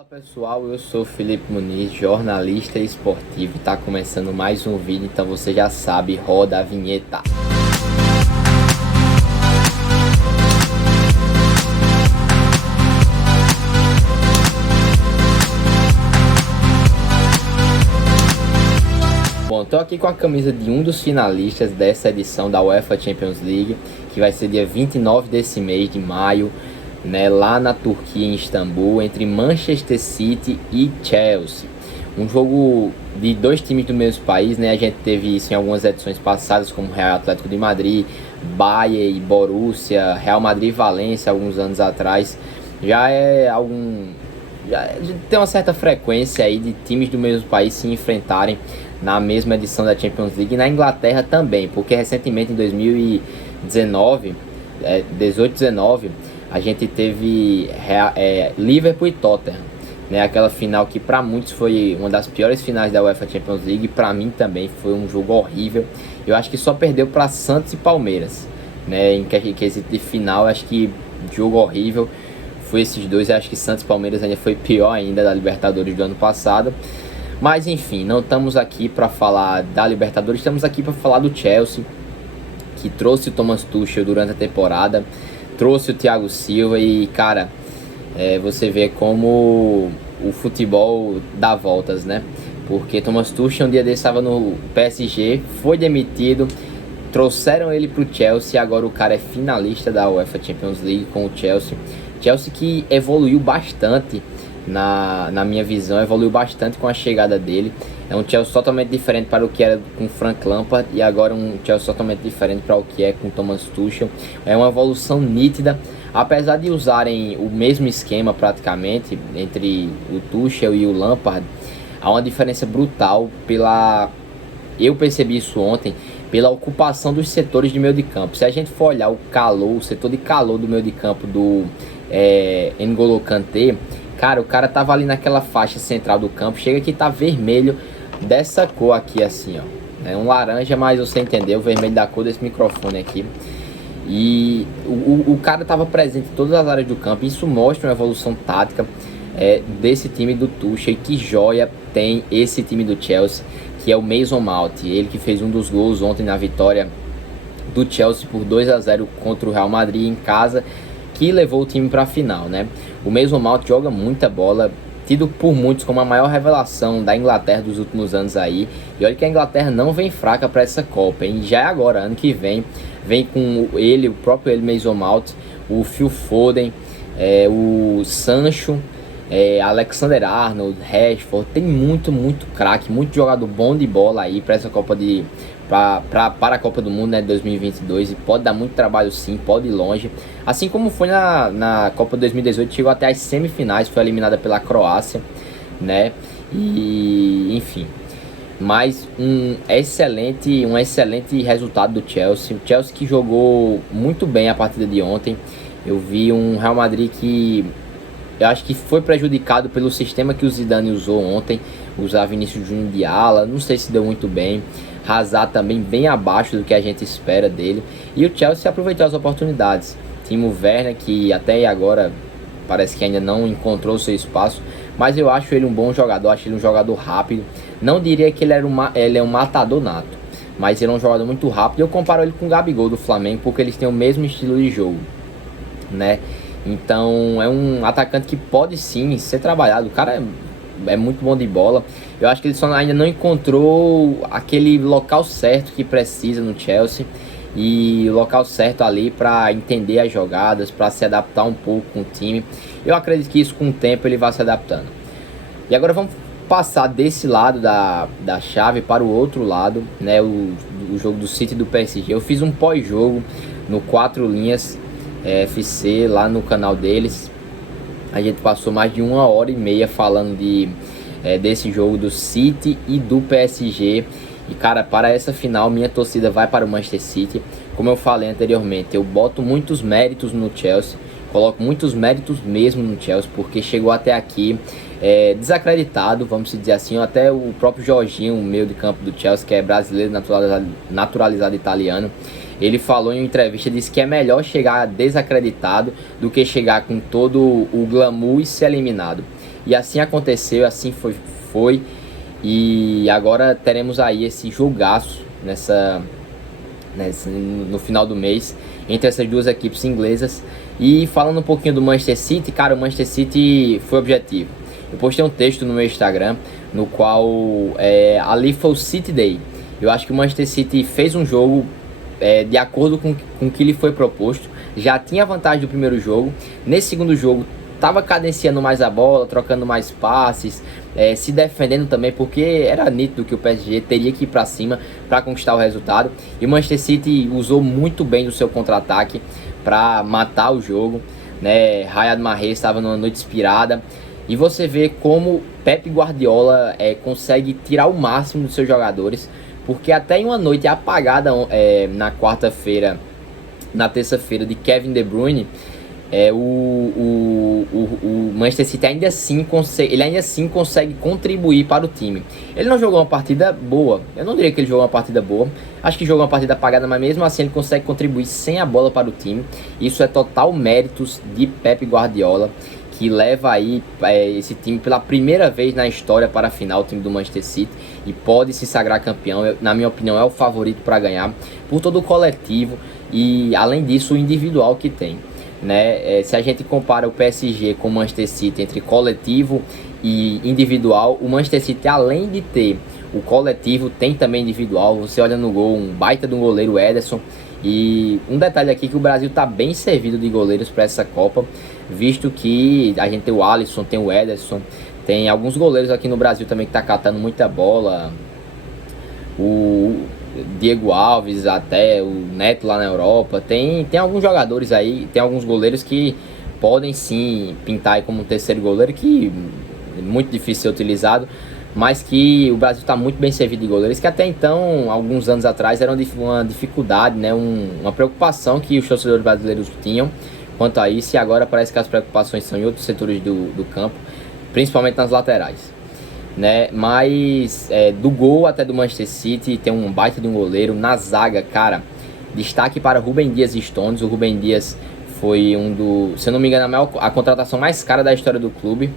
Fala pessoal, eu sou Felipe Muniz, jornalista e esportivo. Tá começando mais um vídeo, então você já sabe, roda a vinheta. Bom, tô aqui com a camisa de um dos finalistas dessa edição da UEFA Champions League, que vai ser dia 29 desse mês de maio, né, lá na Turquia, em Istambul, entre Manchester City e Chelsea. Um jogo de dois times do mesmo país, né? A gente teve isso em algumas edições passadas, como Real Atlético de Madrid, Bayern e Borussia, Real Madrid e Valência, alguns anos atrás. Já tem uma certa frequência aí de times do mesmo país se enfrentarem na mesma edição da Champions League, e na Inglaterra também, porque recentemente em 2019, 18-19, a gente teve Liverpool e Tottenham, né? Aquela final que para muitos foi uma das piores finais da UEFA Champions League, para mim também foi um jogo horrível. Eu acho que só perdeu para Santos e Palmeiras, né? Em quesito de final, acho que jogo horrível foi esses dois. Eu acho que Santos e Palmeiras ainda foi pior ainda da Libertadores do ano passado. Mas enfim, não estamos aqui para falar da Libertadores, estamos aqui para falar do Chelsea, que trouxe o Thomas Tuchel durante a temporada, trouxe o Thiago Silva e, cara, você vê como o futebol dá voltas, né? Porque Thomas Tuchel um dia desse estava no PSG, foi demitido, trouxeram ele pro Chelsea e agora o cara é finalista da UEFA Champions League com o Chelsea. Chelsea que evoluiu bastante, na minha visão, evoluiu bastante com a chegada dele. É um Chelsea totalmente diferente para o que era com Frank Lampard e agora um Chelsea totalmente diferente para o que é com Thomas Tuchel. É uma evolução nítida, apesar de usarem o mesmo esquema praticamente entre o Tuchel e o Lampard. Há uma diferença brutal eu percebi isso ontem, pela ocupação dos setores de meio de campo. Se a gente for olhar o setor de calor do meio de campo do N'Golo Kanté, cara, o cara tava ali naquela faixa central do campo, chega que tá vermelho dessa cor aqui, assim, ó. É um laranja, mas você entendeu, o vermelho da cor desse microfone aqui. E o cara tava presente em todas as áreas do campo. Isso mostra uma evolução tática desse time do Tuchel. E que joia tem esse time do Chelsea, que é o Mason Mount. Ele que fez um dos gols ontem na vitória do Chelsea por 2-0 contra o Real Madrid em casa, que levou o time para a final, né? O Mason Mount joga muita bola, tido por muitos como a maior revelação da Inglaterra dos últimos anos aí. E olha que a Inglaterra não vem fraca para essa Copa, hein? Já é agora, ano que vem com o próprio Mason Mount, o Phil Foden, o Sancho, Alexander-Arnold, Rashford. Tem muito craque, muito jogador bom de bola aí para essa Copa para a Copa do Mundo, né, 2022, e pode dar muito trabalho sim, pode ir longe, assim como foi na Copa 2018, chegou até as semifinais, foi eliminada pela Croácia, né, e enfim, mas um excelente resultado do Chelsea. O Chelsea que jogou muito bem a partida de ontem. Eu vi um Real Madrid que eu acho que foi prejudicado pelo sistema que o Zidane usou ontem, usar Vinícius Júnior de ala, não sei se deu muito bem. Hazard também bem abaixo do que a gente espera dele. E o Chelsea aproveitou as oportunidades. Timo Werner, que até agora parece que ainda não encontrou seu espaço, mas eu acho ele um bom jogador, acho ele um jogador rápido. Não diria que ele é um matador nato, mas ele é um jogador muito rápido. Eu comparo ele com o Gabigol do Flamengo, porque eles têm o mesmo estilo de jogo, né? Então é um atacante que pode sim ser trabalhado. O cara é muito bom de bola. Eu acho que ele só ainda não encontrou aquele local certo que precisa no Chelsea, e o local certo ali para entender as jogadas, para se adaptar um pouco com o time. Eu acredito que isso com o tempo ele vai se adaptando. E agora vamos passar desse lado da chave para o outro lado, né, o jogo do City e do PSG. Eu fiz um pós-jogo no 4 Linhas FC lá no canal deles. A gente passou mais de 1h30 falando desse jogo do City e do PSG. E cara, para essa final minha torcida vai para o Manchester City. Como eu falei anteriormente, eu boto muitos méritos no Chelsea, coloco muitos méritos mesmo no Chelsea, porque chegou até aqui desacreditado, vamos dizer assim. Até o próprio Jorginho, o meio de campo do Chelsea, que é brasileiro naturalizado italiano, ele falou em uma entrevista, disse que é melhor chegar desacreditado do que chegar com todo o glamour e ser eliminado. E assim aconteceu, assim foi. E agora teremos aí esse jogaço no final do mês entre essas duas equipes inglesas. E falando um pouquinho do Manchester City, cara, o Manchester City foi objetivo. Eu postei um texto no meu Instagram no qual ali foi o City Day. Eu acho que o Manchester City fez um jogo de acordo com o que lhe foi proposto. Já tinha vantagem do primeiro jogo. Nesse segundo jogo estava cadenciando mais a bola, trocando mais passes, se defendendo também, porque era nítido que o PSG teria que ir para cima para conquistar o resultado. E o Manchester City usou muito bem do seu contra-ataque para matar o jogo, né? Riyad Mahrez estava numa noite inspirada. E você vê como Pep Guardiola consegue tirar o máximo dos seus jogadores, porque até em uma noite apagada na quarta-feira, na terça-feira de Kevin De Bruyne, o Manchester City ainda assim consegue contribuir para o time. Ele não jogou uma partida boa, eu não diria que ele jogou uma partida boa, acho que jogou uma partida apagada, mas mesmo assim ele consegue contribuir sem a bola para o time. Isso é total méritos de Pep Guardiola, que leva aí esse time pela primeira vez na história para a final, o time do Manchester City, e pode se sagrar campeão. Na minha opinião é o favorito para ganhar, por todo o coletivo e além disso o individual que tem, né? Se a gente compara o PSG com o Manchester City entre coletivo e individual, o Manchester City, além de ter o coletivo, tem também individual. Você olha no gol, um baita de um goleiro, Ederson. E um detalhe aqui, que o Brasil está bem servido de goleiros para essa Copa, visto que a gente tem o Alisson, tem o Ederson, tem alguns goleiros aqui no Brasil também que tá catando muita bola, o Diego Alves, até o Neto lá na Europa, tem alguns jogadores aí, tem alguns goleiros que podem sim pintar aí como um terceiro goleiro, que é muito difícil ser utilizado, mas que o Brasil está muito bem servido de goleiros, que até então, alguns anos atrás, era uma dificuldade, né? Uma preocupação que os torcedores brasileiros tinham quanto a isso, e agora parece que as preocupações são em outros setores do campo, principalmente nas laterais, né? Mas do gol até do Manchester City tem um baita de um goleiro. Na zaga, cara, destaque para Rúben Dias e Stones. O Rúben Dias foi se eu não me engano, a contratação mais cara da história do clube,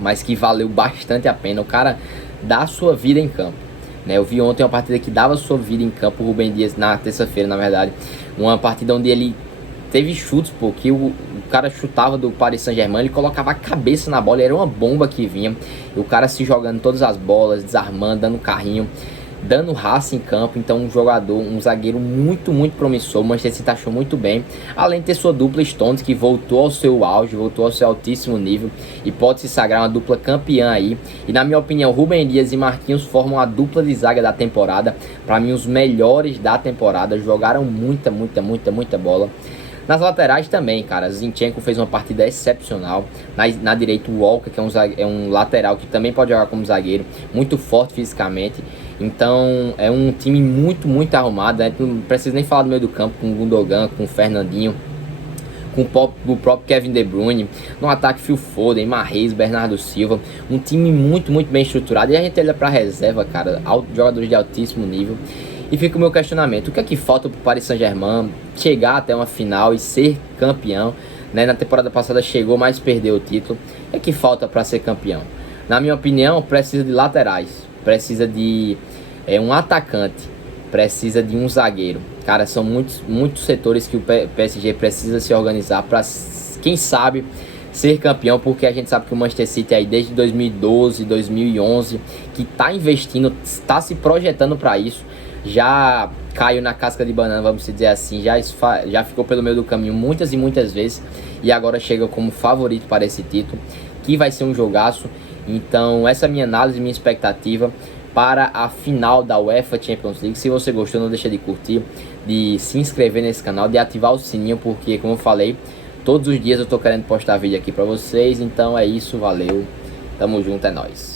mas que valeu bastante a pena. O cara dá a sua vida em campo, né? Eu vi ontem uma partida que dava a sua vida em campo, o Rúben Dias, na terça-feira, na verdade, uma partida onde ele teve chutes, pô, que o cara chutava do Paris Saint-Germain, ele colocava a cabeça na bola, era uma bomba que vinha, e o cara se jogando todas as bolas, desarmando, dando carrinho, dando raça em campo. Então um zagueiro muito, muito promissor. O Manchester City achou muito bem, além de ter sua dupla Stones, que voltou ao seu auge, voltou ao seu altíssimo nível, e pode se sagrar uma dupla campeã aí. E na minha opinião, Rúben Dias e Marquinhos formam a dupla de zaga da temporada, para mim os melhores da temporada, jogaram muita bola. Nas laterais também, cara, Zinchenko fez uma partida excepcional. Na direita, o Walker, que é um lateral que também pode jogar como zagueiro, muito forte fisicamente. Então é um time muito, muito arrumado, né? Não precisa nem falar do meio do campo, com o Gundogan, com o Fernandinho, com o próprio Kevin De Bruyne. No ataque, Phil Foden, Mahrez, Bernardo Silva. Um time muito, muito bem estruturado. E a gente olha pra reserva, cara, jogadores de altíssimo nível. E fica o meu questionamento: o que é que falta pro Paris Saint-Germain chegar até uma final e ser campeão, né? Na temporada passada chegou, mas perdeu o título. O que é que falta para ser campeão? Na minha opinião, precisa de laterais, precisa de um atacante, precisa de um zagueiro. Cara, são muitos setores que o PSG precisa se organizar para, quem sabe, ser campeão, porque a gente sabe que o Manchester City aí desde 2012, 2011, que está investindo, está se projetando para isso. Já caiu na casca de banana, vamos dizer assim, já ficou pelo meio do caminho muitas e muitas vezes, e agora chega como favorito para esse título, que vai ser um jogaço. Então essa é a minha análise, minha expectativa para a final da UEFA Champions League. Se você gostou, não deixa de curtir, de se inscrever nesse canal, de ativar o sininho, porque, como eu falei, todos os dias eu tô querendo postar vídeo aqui para vocês. Então é isso, valeu, tamo junto, é nóis.